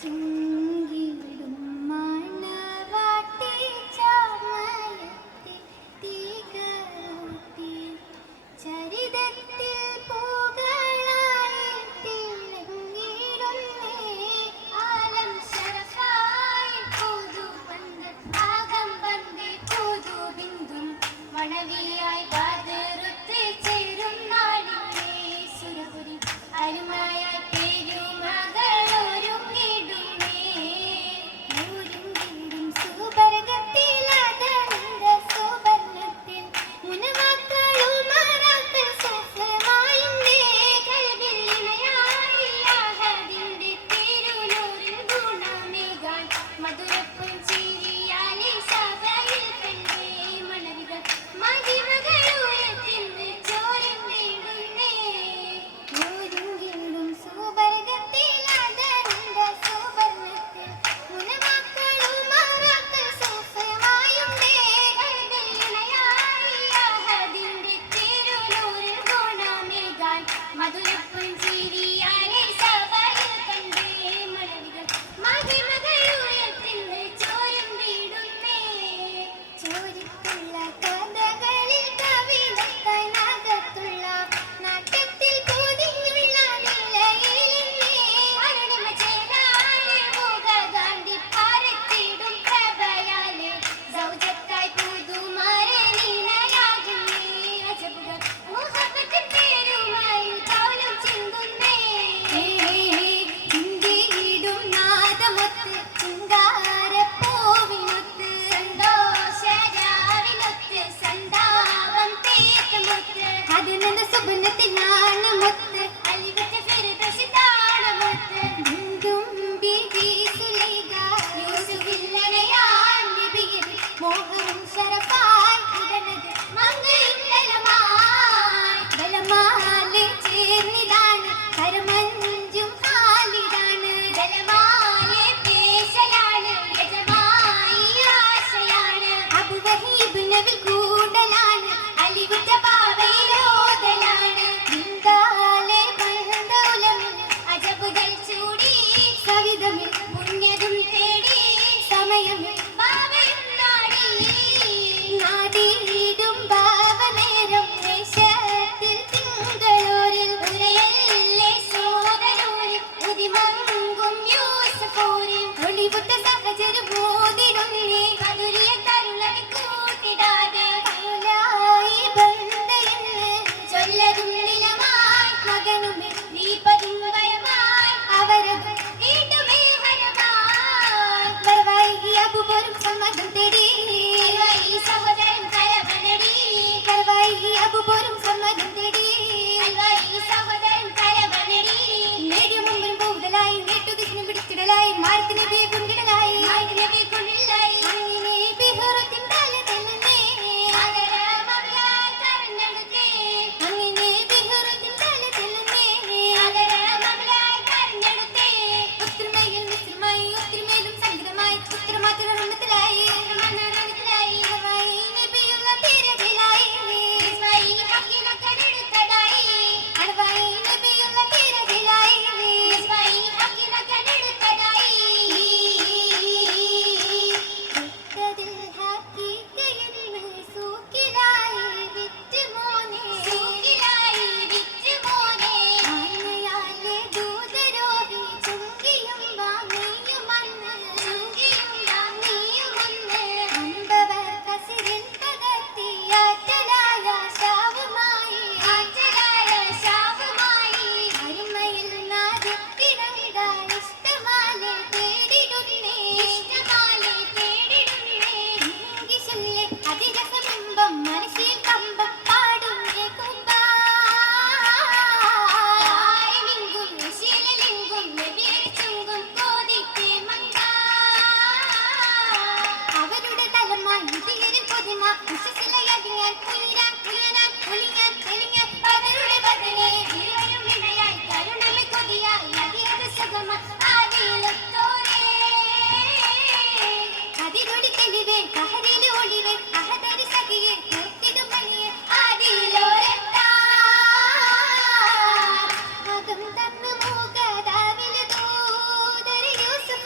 ചിങ്കിടും മണവാട്ടി ചാമയത്തിൽ തീകൂട്ടി ചരിതത്തിൽ പൂകളായി തിളങ്ങിടുന്നേ ആലം ശരഫായി പുതുവന്ന് ആകം വന്നേ പുതുബിന്ദും മണവിയായി ബദറുത്ത് ചേരുന്നാളിലേ സുരപുരി അരുമയായി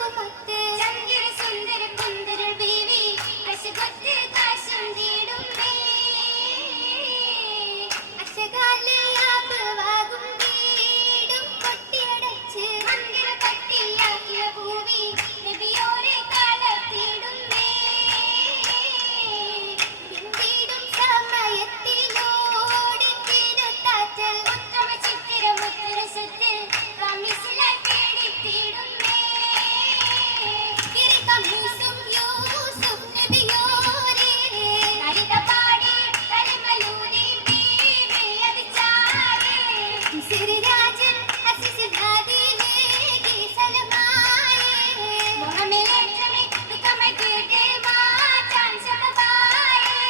യൂസുഫുമൊത്ത് ചന്ദ്ര സുന്ദര കുന്ദര ബീവി അശകൊത്ത് കാശും തീടുമേ അശകാലയാപ്പ് വാകും വീടും കൊട്ടിയടച്ച് മന്ദിര കട്ടിയാക്കിയ ഭൂമി നബിയോരെ കാലത്തിടുമേ പിന്നീടും സമയത്തിലോടി തിരുത്താറ്റൽ ഉത്തമ ചിത്തിരം ഉത്തരസത്തിൽ കമിസിലായി പേടിത്തിടുമേ കിരികമീസും യൂസുഫ് നബിയോരെ ഹരിത പാടി തലമലൂരി ബീവി അതിച്ചാരെ സിരിരാജൻ അസിസിൽ ഹദീലേകി സലമായെ മുഹമ്മിലേറ്റമേ ദുഃഖമൈ കേട്ടേ മാറ്റാൻ സബബായെ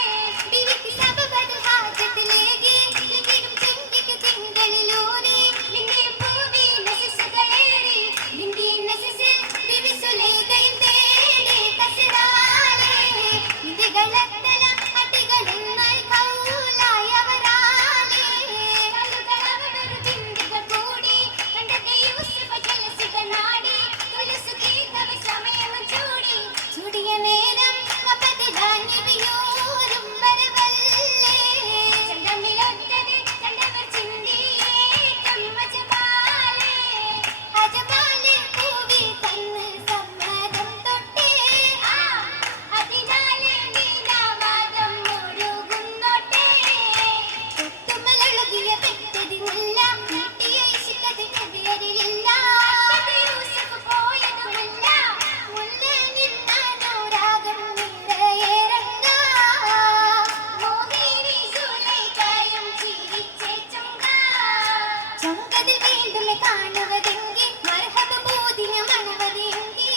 ബീവിക്ക് സബബത് ഹാജത്തിലേകി ലിംഗിടും ചെങ്കിക്ക് തിങ്കളിലൂരി ലിംഗിയും പൂവി നസിസുകളേറി ലിംഗി നസിസിൽ ബീവി സുലൈഖയും തേടി കസിറാലെ നിധികളത്തല അടികളെന്നായി കൗലായവരാലെ കല്ലുകളവനൊരു ബിന്ദികൾ കൂടി കണ്ടൊക്കെ യൂസുഫ ജലസിത നാടി തുലസു കീർത്തവ സമയവും ചൂടി ചൂടിയ നേരം അപതിലാഞ്ഞിയോരും വരവല്ലേ ചന്തമിലൊറ്റത് കണ്ടവർ ചിന്തിയേറ്റം അജപാലെ അജപാലെ പൂവി തന്ന് സമ്മതം തൊട്ടേ അതിനാലെ നീനാവാദം മുഴുകുന്നോട്ടെ തൊട്ടുമലൊഴുകിയ പെട്ടതിനില്ല നീട്ടിയ ഇശിക്കതിന് പേരിലില്ല യൂസുഫ് പോയതുമല്ല മുല്ല നിന്നോരാഗം നിറയേറങ്ങ മോഹിനി സുലൈഖയും ചിരിച്ചേ ചൊങ്കതിൽ വീണ്ടും കാണുവതെങ്കിൽ മർഹബ ബോധിയ മണവതെങ്കിൽ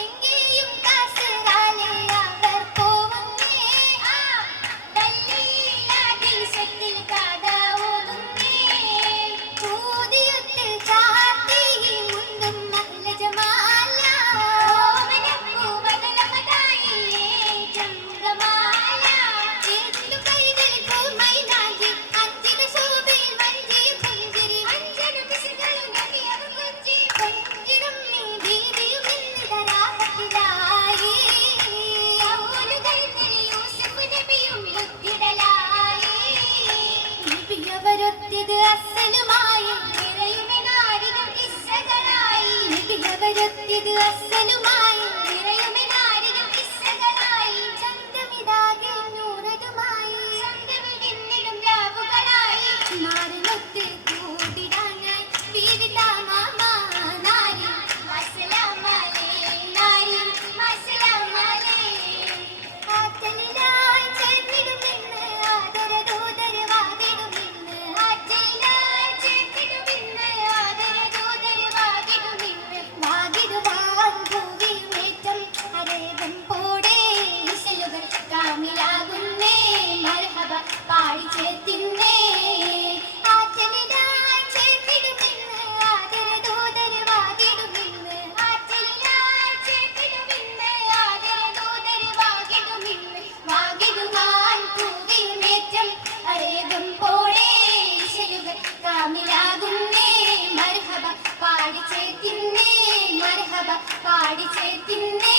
എങ്കേയും കാസറാലെ അവർ പോവുന്നേ ദല്ലീലാദേശത്തിൽ കഥ ഓതുന്നേ പൂതിയൊത്തിൽ ചാർത്തി മുണ്ടും നല്ല ജമാല ഓമനപ്പൂവതലമതായിയേ ജംഗമാല ചേർന്നു കൈകളിൽ പൂമൈനാകി അഞ്ചിന ശോഭയിൽ വഞ്ചിയും പുഞ്ചിരി അഞ്ചന പിശകളും നബിയവർ കൊഞ്ചി കൊഞ്ചിടും നീ ബീവിയും ഇന്നിതരാഹത്തിലായി ഔലുകൾ യൂസുഫ് നബിയും യുദ്ധിടലായി നബിയവരൊത്തിത് അസ്സലുമായി നിറയുമെനാരികൾ കിസ്സകളായി നബിയവരൊത്തിത് അസ്സലുമായി നിറയുമെനാരികൾ കിസ്സകളായി ചന്തമിതാകെ നൂറതുമായി ചന്തമിൽ വിണ്ണിടും രാവുകളായി മാറിനൊത്ത് കൂടിടാനായി ബീവി താമാമാനായി അസ്സലാമലേ നാരി അസ്സലാമലേ ആറ്റലിലായി ചേർന്നിടുമെന്ന് ആദരദൂതരവാകിടുമെന്ന് ആറ്റലിലായി ചേർന്നിടുമെന്ന് ആദരദൂതരവാകിടുമെന്ന് വാകിടുവാൻ ഭൂവിയുമേറ്റം അരേവൻ പോടേ ഇശലുകൾ കാമിലാകുന്നേ മർഹബ പാടി ചേർത്തിന്നേ ആറ്റലിലായി ചേർത്തിടുമെന്ന് ആദരദൂതരവാകിടുമെന്ന് ആറ്റലിലായി ചേർത്തിടുമെന്ന് ആദരദൂതരവാകിടുമെന്ന് വാകിടുവാൻ ഭൂവിയുമേറ്റം അരേവൻ പോടേ ഇശലുകൾ കാമിലാകുന്നേ മർഹബ പാടി ചേർത്തിന്നേ മർഹബ പാടി ചേർത്തിന്നേ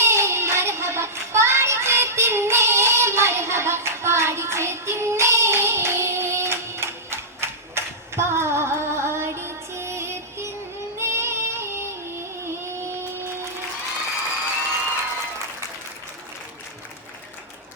മർഹബ പാടി ചേർത്തിന്നേ മർഹബ പാടി ചേർത്തിന്നേ